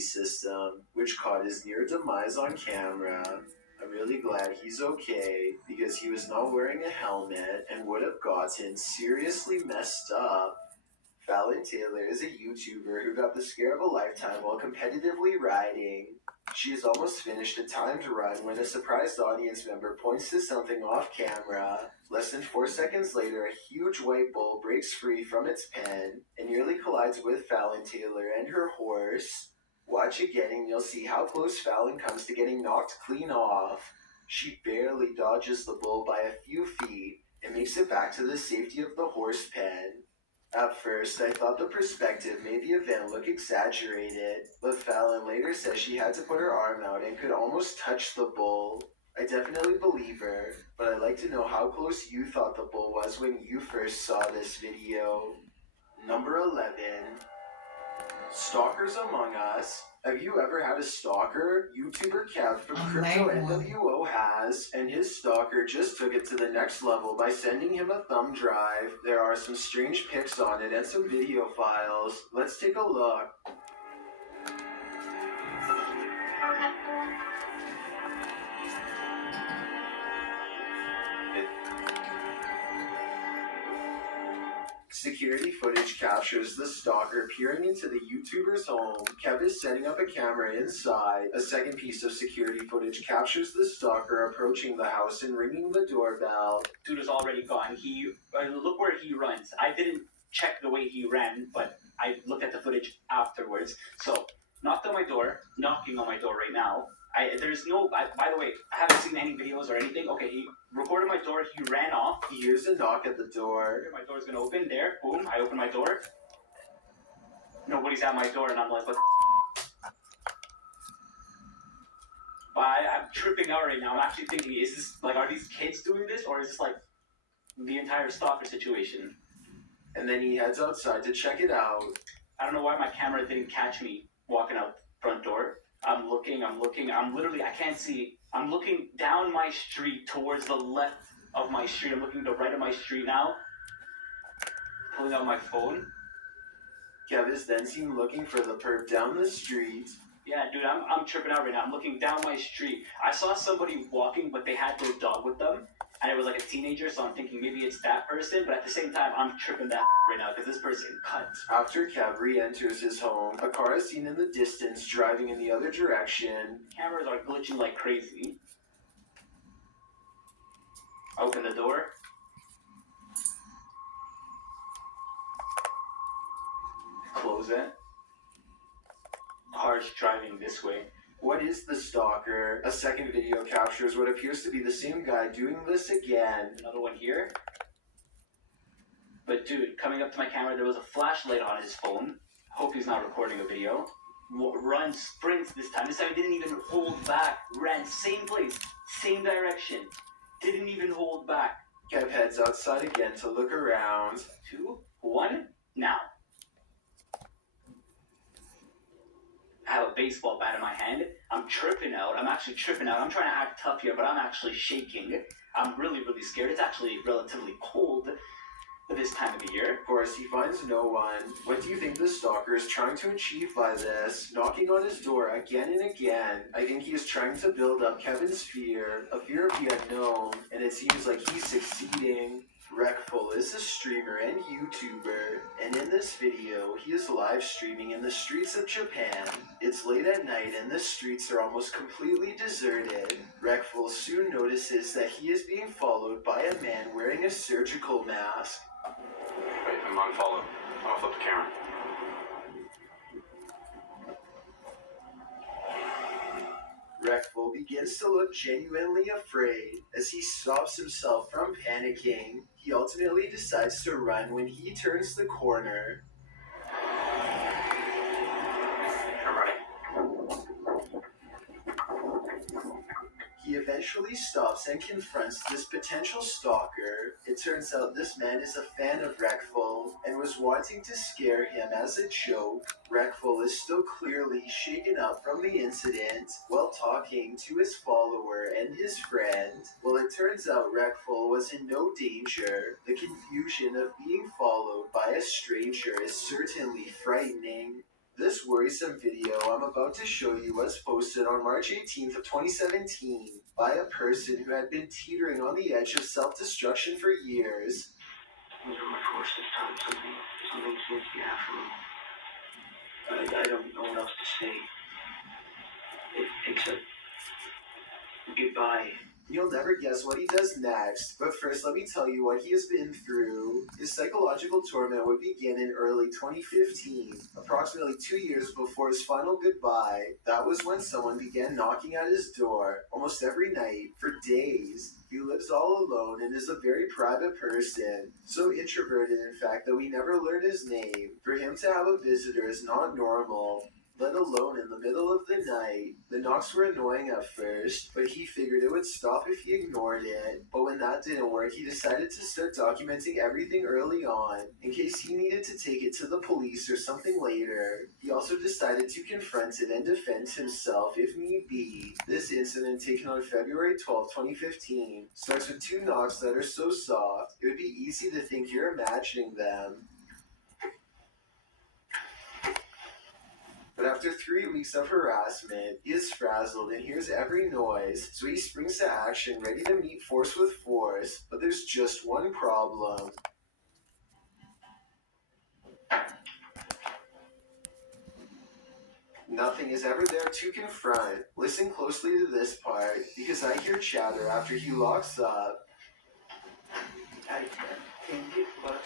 system, which caught his near demise on camera. I'm really glad he's okay because he was not wearing a helmet and would have gotten seriously messed up. Fallon Taylor is a YouTuber who got the scare of a lifetime while competitively riding. She has almost finished a timed run when a surprised audience member points to something off camera. Less than 4 seconds later, a huge white bull breaks free from its pen and nearly collides with Fallon Taylor and her horse. Watch again and you'll see how close Fallon comes to getting knocked clean off. She barely dodges the bull by a few feet and makes it back to the safety of the horse pen. At first, I thought the perspective made the event look exaggerated, but Fallon later says she had to put her arm out and could almost touch the bull. I definitely believe her, but I'd like to know how close you thought the bull was when you first saw this video. Number 11. Stalkers Among Us. Have you ever had a stalker? YouTuber Kev from Crypto NWO has, and his stalker just took it to the next level by sending him a thumb drive. There are some strange pics on it and some video files. Let's take a look. Security footage captures the stalker peering into the YouTuber's home. Kev is setting up a camera inside. A second piece of security footage captures the stalker approaching the house and ringing the doorbell. Dude is already gone. Look where he runs. I didn't check the way he ran, but I looked at the footage afterwards. So, knocked on my door, knocking on my door right now. By the way, I haven't seen any videos or anything. Okay, he recorded my door, he ran off. He hears a knock at the door. My door's gonna open, there, boom, I open my door. Nobody's at my door, and I'm like, what the I'm tripping out right now. I'm actually thinking, is this, like, are these kids doing this, or is this, like, the entire stalker situation? And then he heads outside to check it out. I don't know why my camera didn't catch me walking out front door. I'm looking, I can't see. I'm looking down my street towards the left of my street. I'm looking to the right of my street now. Pulling out my phone. Kev is then seen looking for the perp down the street. Yeah, dude, I'm tripping out right now. I'm looking down my street. I saw somebody walking, but they had their dog with them. And it was like a teenager, so I'm thinking maybe it's that person. But at the same time, I'm tripping that right now because this person cut. After Kev re-enters his home, a car is seen in the distance driving in the other direction. Cameras are glitching like crazy. Open the door. Close it. Car's driving this way. What is the stalker? A second video captures what appears to be the same guy doing this again. Another one here. But dude, coming up to my camera, there was a flashlight on his phone. Hope he's not recording a video. Runs, sprints this time. This time he didn't even hold back. Ran same place, same direction. Didn't even hold back. Kev heads outside again to look around. 2, 1, now. I have a baseball bat in my hand. I'm tripping out. I'm actually tripping out. I'm trying to act tough here, but I'm actually shaking. I'm really, really scared. It's actually relatively cold this time of the year. Of course, he finds no one. What do you think the stalker is trying to achieve by this? Knocking on his door again and again. I think he is trying to build up Kevin's fear, a fear of the unknown, and it seems like he's succeeding. Wreckful is a streamer and YouTuber, and in this video, he is live streaming in the streets of Japan. It's late at night and the streets are almost completely deserted. Wreckful soon notices that he is being followed by a man wearing a surgical mask. Wait, I'm on follow. I'll flip the camera. Wreckful begins to look genuinely afraid. As he stops himself from panicking, he ultimately decides to run when he turns the corner. I'm ready. He eventually stops and confronts this potential stalker. It turns out this man is a fan of Wreckful and was wanting to scare him as a joke. Wreckful is still clearly shaken up from the incident while talking to his follower and his friend. Well, it turns out Wreckful was in no danger. The confusion of being followed by a stranger is certainly frightening. This worrisome video I'm about to show you was posted on March 18th of 2017 by a person who had been teetering on the edge of self-destruction for years. I'm my force this time. Something seems to be after me. I don't know what else to say. Except goodbye. You'll never guess what he does next, but first let me tell you what he has been through. His psychological torment would begin in early 2015, approximately 2 years before his final goodbye. That was when someone began knocking at his door almost every night for days. He lives all alone and is a very private person, so introverted in fact that we never learned his name. For him to have a visitor is not normal, let alone in the middle of the night. The knocks were annoying at first, but he figured it would stop if he ignored it. But when that didn't work, he decided to start documenting everything early on, in case he needed to take it to the police or something later. He also decided to confront it and defend himself if need be. This incident, taken on February 12, 2015, starts with 2 knocks that are so soft, it would be easy to think you're imagining them. But after 3 weeks of harassment, he is frazzled and hears every noise, so he springs to action, ready to meet force with force. But there's just one problem. Nothing is ever there to confront. Listen closely to this part, because I hear chatter after he locks up. I think it was